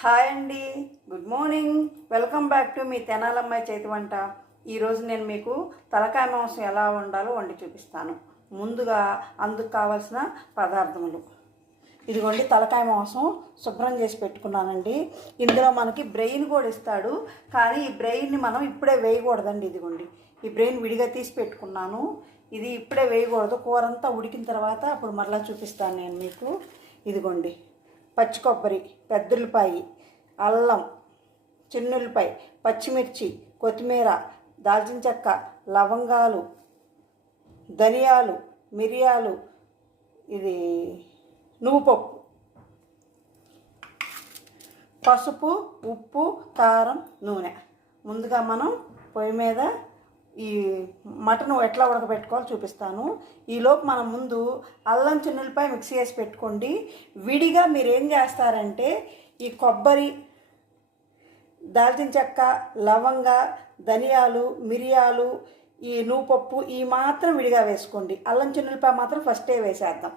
Hi అండి. Good morning. Welcome back to మీ తెనాలమ్మాయి చేతి వంట. ఈరోజు నేను మీకు తలకాయ మాంసం ఎలా వండాలో వండి చూపిస్తాను. ముందుగా అందుకు కావాల్సిన పదార్థములు. ఇదిగోండి తలకాయ మాంసం శుభ్రం చేసి పెట్టుకున్నానండి. ఇందులో మనకి బ్రెయిన్ కూడా ఇస్తాడు. కానీ ఈ బ్రెయిన్ని మనం ఇప్పుడే వేయకూడదండి ఇదిగోండి. ఈ బ్రెయిన్ విడిగా తీసి పెట్టుకున్నాను. ఇది ఇప్పుడే వేయకూడదు. కూర అంతా ఉడికిన తర్వాత అప్పుడు మరలా చూపిస్తాను నేను మీకు. ఇదిగోండి పచ్చి కొబ్బరి పెద్దలపాయి అల్లం చిన్నుల్లిపాయ పచ్చిమిర్చి కొత్తిమీర దాల్చిన చెక్క లవంగాలు ధనియాలు మిరియాలు ఇది నువ్వు పప్పు పసుపు ఉప్పు కారం నూనె. ముందుగా మనం పొయ్యి మీద ఈ మటన్ ఎట్లా ఉడకబెట్టుకోవాలో చూపిస్తాను. ఈలోపు మనం ముందు అల్లం చిన్నులపై మిక్సీ వేసి పెట్టుకోండి. విడిగా మీరు ఏం చేస్తారంటే ఈ కొబ్బరి దాల్చిన చెక్క లవంగ ధనియాలు మిరియాలు ఈ నూపప్పు ఈ మాత్రం విడిగా వేసుకోండి. అల్లం చిన్నులపై మాత్రం ఫస్టే వేసేద్దాం.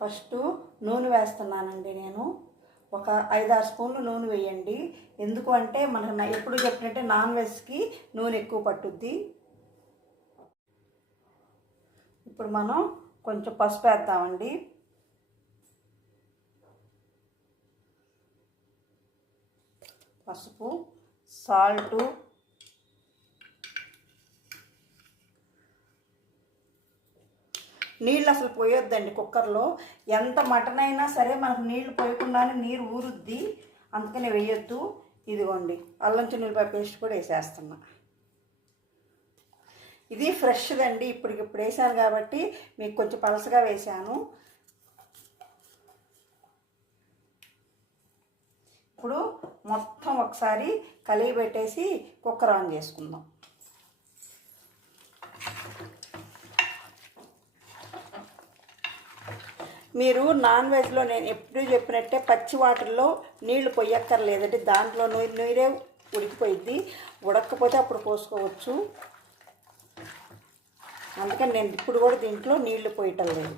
ఫస్ట్ నూనె వేస్తున్నానండి నేను. ఒక ఐదారు స్పూన్లు నూనె వేయండి. ఎందుకు అంటే మనకు ఎప్పుడు చెప్పినట్టే నాన్ వెజ్కి నూనె ఎక్కువ పట్టుద్ది. ఇప్పుడు మనం కొంచెం పసుపు వేద్దామండి. పసుపు సాల్టు నీళ్ళు అసలు పోయొద్దండి కుక్కర్లో. ఎంత మటన్ అయినా సరే మనకు నీళ్ళు పోయకుండానే నీరు ఊరుద్ది. అందుకని వేయొద్దు. ఇదిగోండి అల్లం చిన్నులపాయ పేస్ట్ కూడా వేసేస్తున్నా. ఇది ఫ్రెష్దండి ఇప్పటికిప్పుడు వేసాను కాబట్టి మీకు కొంచెం పలసగా వేసాను ఇప్పుడు మొత్తం ఒకసారి కలిగి పెట్టేసి కుక్కర్ ఆన్ చేసుకుందాం. మీరు నాన్ వెజ్లో నేను ఎప్పుడు చెప్పినట్టే పచ్చి వాటర్లో నీళ్ళు పొయ్యక్కర్లేదంటే దాంట్లో నూనె నీరే ఉడికిపోయిద్ది. ఉడకపోతే అప్పుడు పోసుకోవచ్చు. అందుకని నేను ఇప్పుడు కూడా దీంట్లో నీళ్ళు పోయటం లేదు.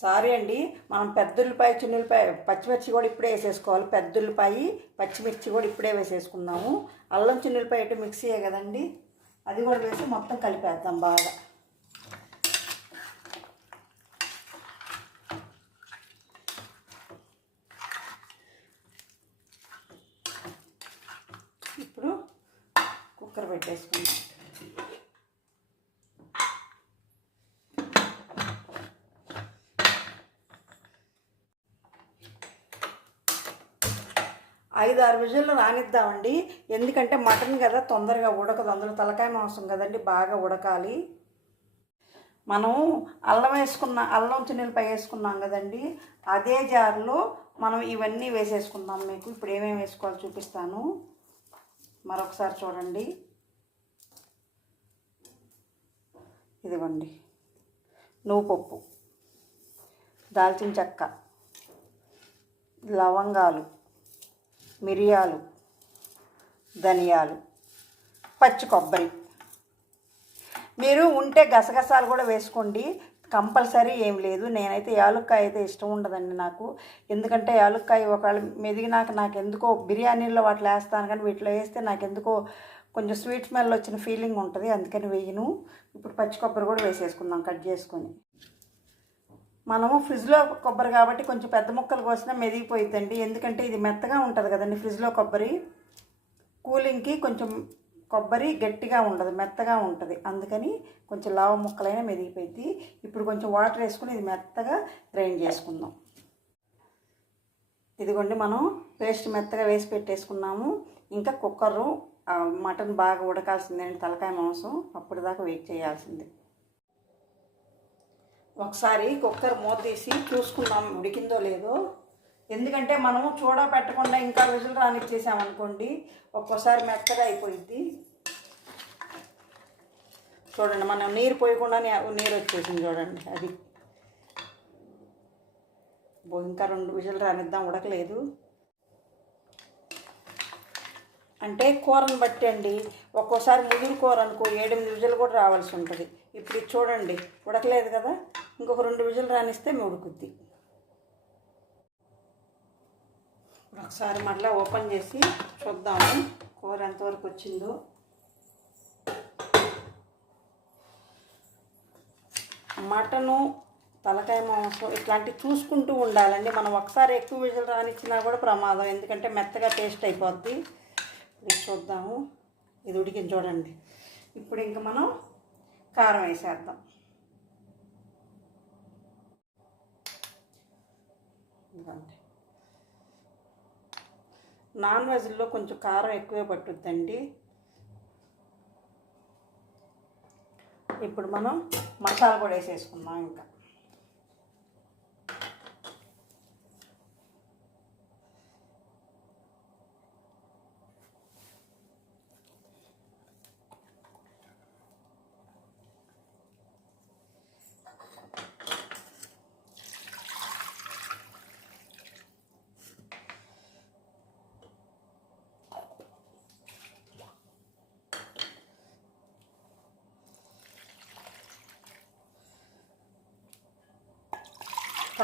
సారీ అండి మనం పెద్దుల్లిపాయ చిన్నులపాయ పచ్చిమిర్చి కూడా ఇప్పుడే వేసేసుకోవాలి. పెద్దుల్లిపాయ పచ్చిమిర్చి కూడా ఇప్పుడే వేసేసుకున్నాము అల్లం చిన్నులపాయ ఇటు మిక్సీయే కదండి. అది కూడా వేసి మొత్తం కలిపేద్దాం బాగా ఇప్పుడు కుక్కర్ ఐదు ఆరు విజుల్లో రానిద్దామండి. ఎందుకంటే మటన్ కదా తొందరగా ఉడకదు. అందులో తలకాయ మాంసం కదండి బాగా ఉడకాలి. మనం అల్లం వేసుకున్న అల్లం చిన్నెలపై వేసుకున్నాం కదండి. అదే జార్లో మనం ఇవన్నీ వేసేసుకుందాం మీకు. ఇప్పుడు ఏమేమి వేసుకోవాలో చూపిస్తాను. మరొకసారి చూడండి. ఇదిగోండి. నువ్వు పప్పు దాల్చిన చెక్క లవంగాలు మిరియాలు ధనియాలు పచ్చి కొబ్బరి. మీరు ఉంటే గసగసాలు కూడా వేసుకోండి. కంపల్సరీ ఏం లేదు. నేనైతే యాలుక్కాయ అయితే ఇష్టం ఉండదండి నాకు. ఎందుకంటే యాలుక్కాయ ఒకవేళ మెదిగినాక నాకు ఎందుకో బిర్యానీలో వాటిలో వేస్తాను కానీ వీటిలో వేస్తే నాకు ఎందుకో కొంచెం స్వీట్ స్మెల్ వచ్చిన ఫీలింగ్ ఉంటుంది అందుకని వేయను. ఇప్పుడు పచ్చి కొబ్బరి కూడా వేసేసుకుందాం కట్ చేసుకొని. మనము ఫ్రిడ్జ్లో కొబ్బరి కాబట్టి కొంచెం పెద్ద ముక్కలు కోసినా మెదిగిపోయిద్దండి. ఎందుకంటే ఇది మెత్తగా ఉంటుంది కదండి ఫ్రిడ్జ్లో కొబ్బరి. కూలింగ్కి కొంచెం కొబ్బరి గట్టిగా ఉండదు మెత్తగా ఉంటుంది. అందుకని కొంచెం లావ ముక్కలైనా మెదిగిపోయింది ఇప్పుడు కొంచెం వాటర్ వేసుకుని ఇది మెత్తగా గ్రైండ్ చేసుకుందాం. ఇదిగోండి మనం పేస్ట్ మెత్తగా వేసి పెట్టేసుకున్నాము. ఇంకా కుక్కరు మటన్ బాగా ఉడకాల్సిందండి తలకాయ మాంసం అప్పుడు దాకా వెయిట్ చేయాల్సిందే. ఒకసారి కుక్కర్ మూత తీసి చూసుకుందాం ఉడికిందో లేదో. ఎందుకంటే మనము చూడ పెట్టకుండా ఇంకా విజులు రానిచ్చేసామనుకోండి ఒక్కోసారి మెత్తగా అయిపోయింది చూడండి మనం నీరు పోయకుండానే నీరు వచ్చేసింది చూడండి అది. ఇంకా రెండు విజులు రానిద్దాం ఉడకలేదు. అంటే కూరను బట్టి అండి ఒక్కోసారి ముదురు కూర అనుకో ఏడెనిమిది విజులు కూడా రావాల్సి ఉంటుంది. ఇప్పుడు చూడండి. ఉడకలేదు కదా? ఇంకొక రెండు విజులు రానిస్తే మీ ఉడుకుద్ది ఇప్పుడు ఒకసారి మళ్ళీ ఓపెన్ చేసి చూద్దాము కూర ఎంతవరకు వచ్చిందో. మటను తలకాయ మాంసం ఇట్లాంటివి చూసుకుంటూ ఉండాలండి. మనం ఒకసారి ఎక్కువ విజులు రానిచ్చినా కూడా ప్రమాదం. ఎందుకంటే మెత్తగా టేస్ట్ అయిపోద్ది. ఇది చూద్దాము. ఇది ఉడికింది చూడండి. ఇప్పుడు ఇంక మనం కారం వేసేద్దాం. నాన్ వెజ్లో కొంచెం కారం ఎక్కువే పట్టుద్దండి. ఇప్పుడు మనం మసాలా కూడా వేసేసుకుందాం ఇంకా.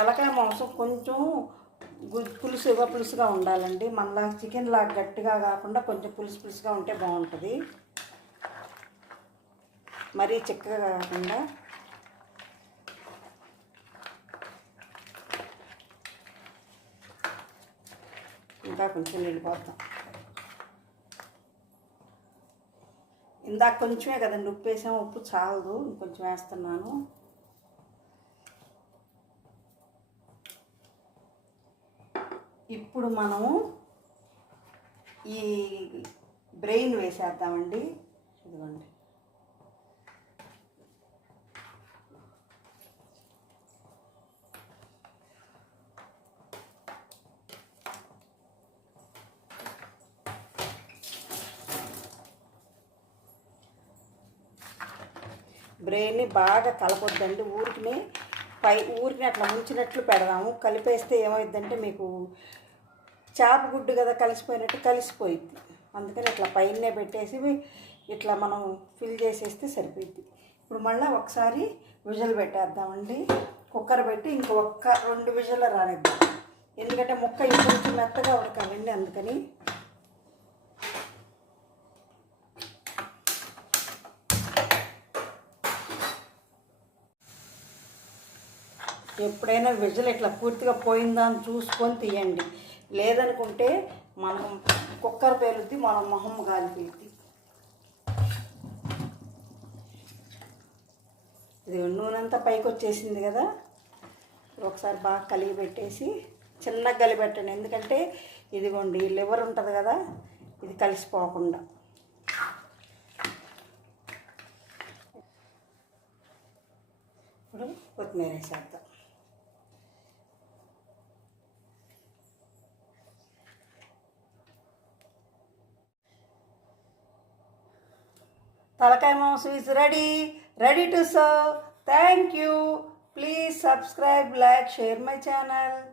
తలకాయ మాంసం కొంచెం గు- పులుసుగా పులుసుగా ఉండాలండి. మనలా చికెన్ లాగా గట్టిగా కాకుండా కొంచెం పులుసు పులుసుగా ఉంటే బాగుంటుంది. మరీ చిక్కగా కాకుండా. ఇంకా కొంచెం నీళ్ళు ఇందాక కొంచెమే కదండి ఉప్పు వేసాము. ఉప్పు చాలదు. ఇంకొంచెం వేస్తున్నాను. ఇప్పుడు మనము ఈ బ్రెయిన్ వేసేద్దామండి. ఇదిగోండి. బ్రెయిన్ని బాగా కలపొద్దండి ఊరికినే పై ఊరిని అట్లా ముంచినట్లు పెడదాము. కలిపేస్తే ఏమవుద్దంటే మీకు చేప గుడ్డు కదా కలిసిపోయినట్టు కలిసిపోయిద్ది. అందుకని ఇట్లా పైనే పెట్టేసి ఇట్లా మనం ఫిల్ చేసేస్తే సరిపోయిద్ది. ఇప్పుడు మళ్ళీ ఒకసారి విజులు పెట్టేద్దామండి. కుక్కర్ పెట్టి ఇంక ఒక్క రెండు విజులు రానిద్దాం. ఎందుకంటే ముక్క ఇప్పుడు మెత్తగా ఉడకాలండి అందుకని. ఎప్పుడైనా విజల్ ఇట్లా పూర్తిగా పోయిందా అని చూసుకొని తీయండి. లేదనుకుంటే మనం కుక్కర్ పేలుద్ది మన మొహం కాలిపోయింది ఇది నూనెంతా పైకి వచ్చేసింది కదా ఒకసారి బాగా కలిగి పెట్టేసి చిన్నగా కలిపెట్టండి ఎందుకంటే ఇదిగోండి లివర్ ఉంటుంది కదా ఇది కలిసిపోకుండా. ఇప్పుడు కొత్తిమీర వేసేద్దాం. తలకాయ మాంసం is ready, ready to serve. Thank you. Please subscribe, like, share my channel.